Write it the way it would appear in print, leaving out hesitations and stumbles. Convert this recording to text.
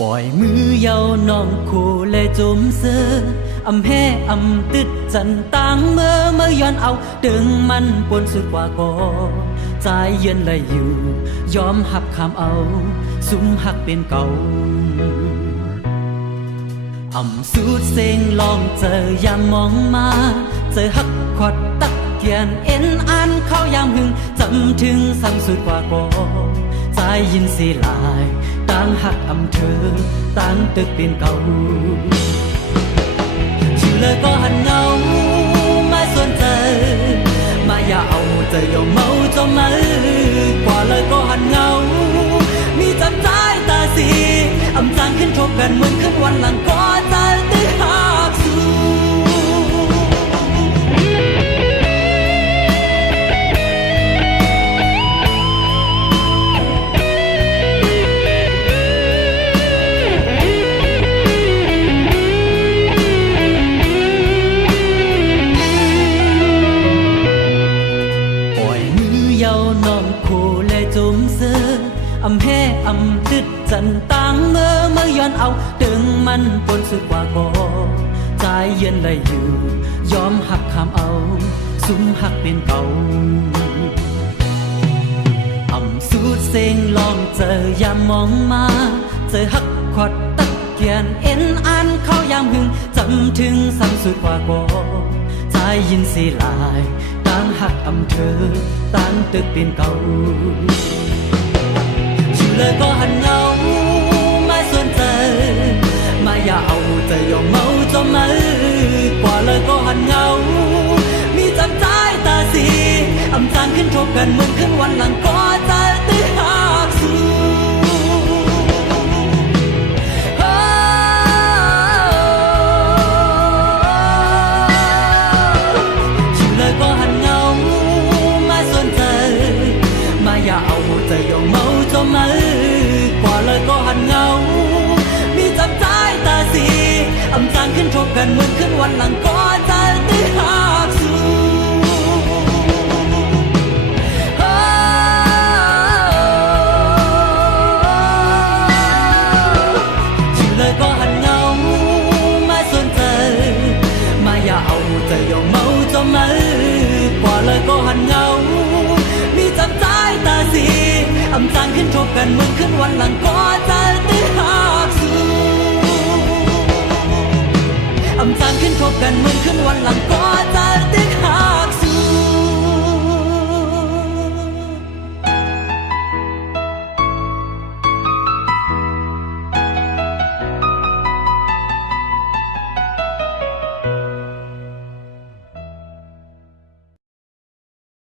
ปล่อยมือยาวน้องโคเลยจุ่มเสืออำแห่อำตึดจันต่างเมื่อย้อนเอาดึงมันปนสุดกว่าก่อใจเย็นเลยอยู่ยอมหับคำเอาสุมหักเป็นเก่าอำสูดเสียงลองเจอยามมองมาเจอหักขวัดตักเกียนเอ็นอันเข้ายามหึงจำถึงสั่งสุดกว่าก่อใจยินสีลายต่างหักอำเธอต่างตึกเป็นเก่าชื่อเลยก็หันเงาไม่สนใจมาอย่าเอาใจอย่าเมาจมมือกว่าเลยก็หันเงามีจำใจตาสีอำจางขึ้นทบกันเหมือนขึ้นวันหลังก็ใจตื้อหักสู้น้องโคเลยจุ่มเสืออำแห่อำตึดจันต่างเมื่อย้อนเอาดึงมันปนสุดกว่าก่อใจเย็นเลยอยู่ยอมหักคำเอาสุมหักเป็นเก่าอำสูดเสียงลองเจอยามมองมาเจอหักขวัดตักเกียนเอ็นอันเข้ายามหึงจำถึงสั่งสุดกว่าก่อใจยินสีลายต่างหักอำเธอต่างตึกเป็นเก่าชื่อเลยก็หันเงาไม่สนใจมาอย่าเอาใจอย่าเมาจมมือกว่าเลยก็หันเงามีจำใจตาสีอำจางขึ้นทบกันเหมือนขึ้นวันหลังก็ใจตื้อหักสู้มือกว่าเลยก็หันเงามีจำใจตาสีอำจางขึ้นทบกันเหมือนขึ้นวันหลังก็ใจตื้อหักสู้ชื่อเลยก็หันเงาไม่สนใจมาอย่าเอาใจอย่าเมาจมมือกว่าเลยก็หันเงามีจำใจตาสีอำจางขึ้นทบกันเหมือนขึ้นวันหลังก็ใจตื้อหักสู้อำจางขึ้นทบกันเหมือนขึ้นวันหลังก็ใจ